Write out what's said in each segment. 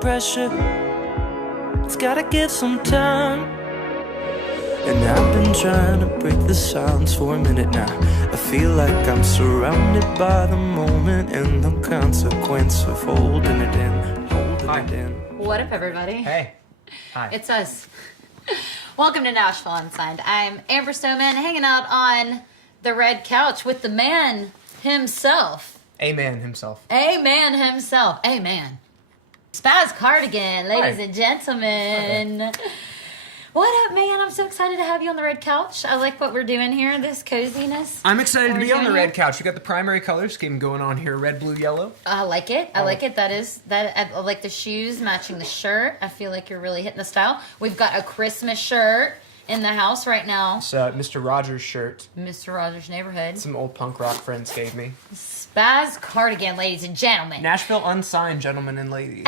pressure. It's gotta give some time. And I've been trying to break the silence for a minute now. I feel like I'm surrounded by the moment and the consequence of holding it in, holding it in. What up, everybody? Hey. Hi. It's us. Welcome to Nashville Unsigned. I'm Amber Stoneman, hanging out on the red couch with the man himself. A-man himself. A-man himself. A-man. SPAZZ Cardigan, ladies and gentlemen. What up, man? I'm so excited to have you on the red couch. I like what we're doing here, this coziness. I'm excited to be on the red couch. You got the primary color scheme going on here, red, blue, yellow. I like it. I like it. I like the shoes matching the shirt. I feel like you're really hitting the style. We've got a Christmas shirt in the house right now. It's Mr. Rogers' shirt. Mr. Rogers' Neighborhood. Some old punk rock friends gave me. SPAZZ Cardigan, ladies and gentlemen. Nashville Unsigned, gentlemen and ladies.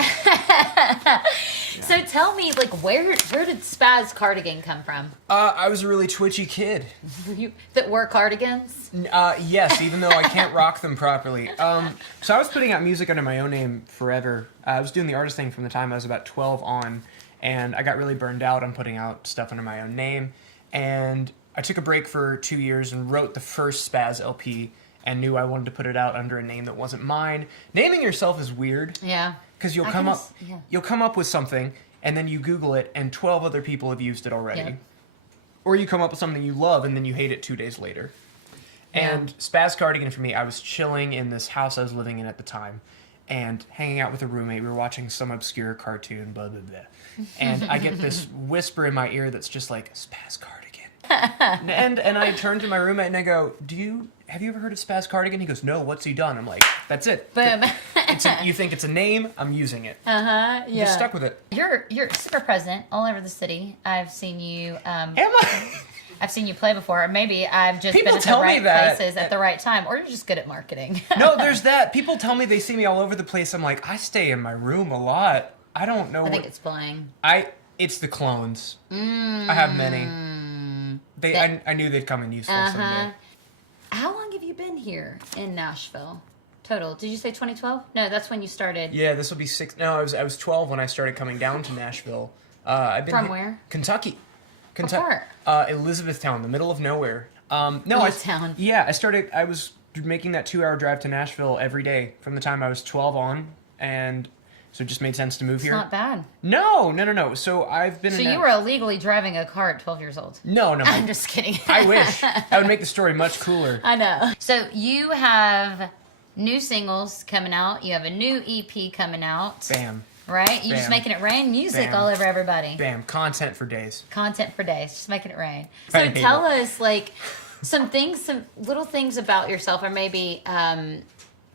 So tell me, like, where did SPAZZ Cardigan come from? I was a really twitchy kid. That wore cardigans? Yes, even though I can't rock them properly. So I was putting out music under my own name forever. I was doing the artist thing from the time I was about 12 on, and I got really burned out on putting out stuff under my own name. And I took a break for 2 years and wrote the first SPAZZ LP and knew I wanted to put it out under a name that wasn't mine. Naming yourself is weird. Yeah. Because you'll come up with something, and then you Google it, and 12 other people have used it already. Yep. Or you come up with something you love, and then you hate it 2 days later. Yeah. And SPAZZ Cardigan, for me, I was chilling in this house I was living in at the time, and hanging out with a roommate. We were watching some obscure cartoon, blah, blah, blah. And I get this whisper in my ear that's just like, SPAZZ Cardigan. and I turn to my roommate, and I go, have you ever heard of SPAZZ Cardigan? He goes, no, what's he done? I'm like, that's it. Boom. You think it's a name? I'm using it. Yeah. Just stuck with it. You're super present all over the city. I've seen you. Am I? I've seen you play before. Or maybe I've just People been at tell the me right that. places at the right time. Or you're just good at marketing. No, there's that. People tell me they see me all over the place. I'm like, I stay in my room a lot. I don't know. I think it's playing. It's the clones. I have many. I knew they'd come in useful someday. How long have you been here in Nashville? Total. Did you say 2012? No, that's when you started. Yeah, this will be 6. No, I was 12 when I started coming down to Nashville. I've been From where? Kentucky. What part? Elizabethtown, the middle of nowhere. Elizabethtown. I was making that 2-hour drive to Nashville every day from the time I was 12 on, and so it just made sense to move here. It's not bad. No. So I've been. So you were illegally driving a car at 12 years old? No. I'm just kidding. I wish. That would make the story much cooler. I know. So you have new singles coming out. You have a new EP coming out. Bam. Right? You're just making it rain music all over everybody. Bam. Content for days. Just making it rain. So tell us, like, some little things about yourself, or maybe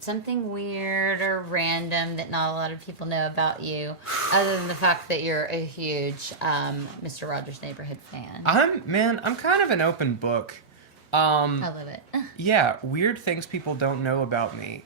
something weird or random that not a lot of people know about you, other than the fact that you're a huge Mr. Rogers' Neighborhood fan. I'm kind of an open book. I love it. Yeah, weird things people don't know about me.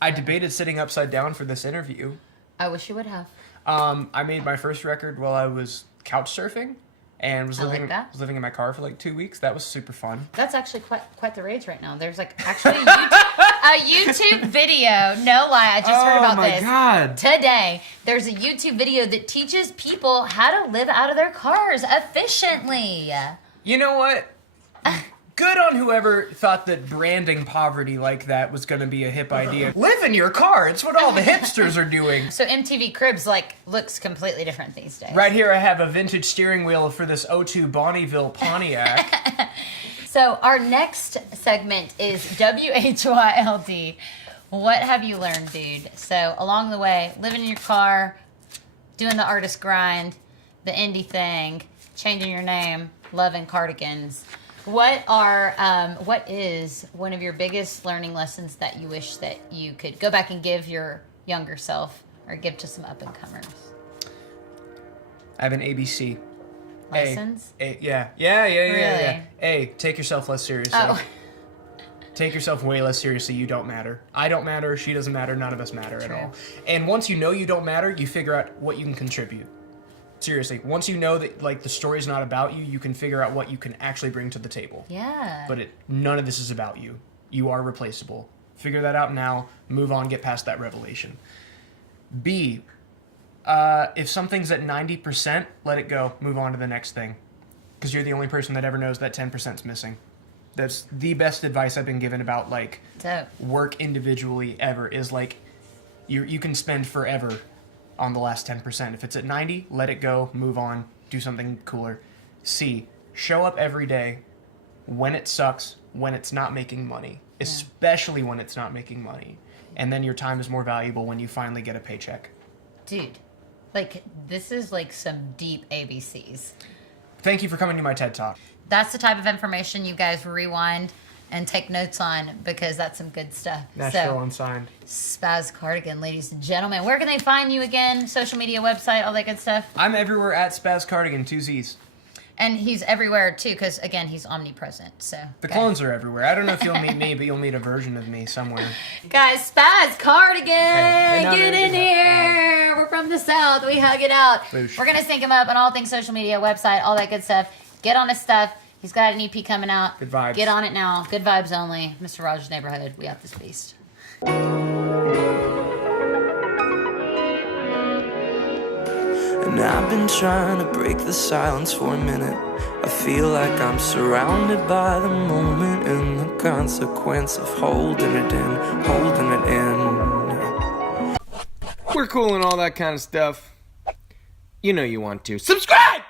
I debated sitting upside down for this interview. I wish you would have. I made my first record while I was couch surfing, and was living in my car for like 2 weeks. That was super fun. That's actually quite the rage right now. There's like actually a YouTube video. No lie, I just heard about this. Oh my God. Today. There's a YouTube video that teaches people how to live out of their cars efficiently. You know what? Good on whoever thought that branding poverty like that was going to be a hip idea. Live in your car. It's what all the hipsters are doing. So MTV Cribs looks completely different these days. Right here I have a vintage steering wheel for this 02 Bonneville Pontiac. So our next segment is WHYLD. What have you learned, dude? So along the way, living in your car, doing the artist grind, the indie thing, changing your name, loving cardigans. What is one of your biggest learning lessons that you wish that you could go back and give your younger self, or give to some up-and-comers? I have an ABC. Lessons? Yeah. Really? A, take yourself less seriously. Oh. Take yourself way less seriously. You don't matter. I don't matter. She doesn't matter. None of us matter at all. And once you know you don't matter, you figure out what you can contribute. Seriously, once you know that the story's not about you, you can figure out what you can actually bring to the table. Yeah. But none of this is about you. You are replaceable. Figure that out now. Move on. Get past that revelation. B, If something's at 90%, let it go. Move on to the next thing. Because you're the only person that ever knows that 10%'s missing. That's the best advice I've been given about, like, work individually ever, is, like, you can spend forever on the last 10%. If it's at 90, let it go, move on, do something cooler. C, show up every day when it sucks, when it's not making money, especially when it's not making money. And then your time is more valuable when you finally get a paycheck. Dude, like, this is, like, some deep ABCs. Thank you for coming to my TED Talk. That's the type of information you guys rewind and take notes on, because that's some good stuff. NASHVILLE Unsigned. SPAZZ Cardigan, ladies and gentlemen. Where can they find you again? Social media, website, all that good stuff? I'm everywhere at SPAZZ Cardigan, 2 Z's. And he's everywhere, too, because, again, he's omnipresent. So the clones are everywhere. I don't know if you'll meet me, but you'll meet a version of me somewhere. Guys, SPAZZ Cardigan! Hey, get in here! We're from the South. We hug it out. Boosh. We're going to sync him up on all things social media, website, all that good stuff. Get on his stuff. He's got an EP coming out. Good vibes. Get on it now. Good vibes only. Mr. Rogers' Neighborhood. We out this beast. And I've been trying to break the silence for a minute. I feel like I'm surrounded by the moment and the consequence of holding it in, holding it in. We're cool and all that kind of stuff. You know you want to. Subscribe!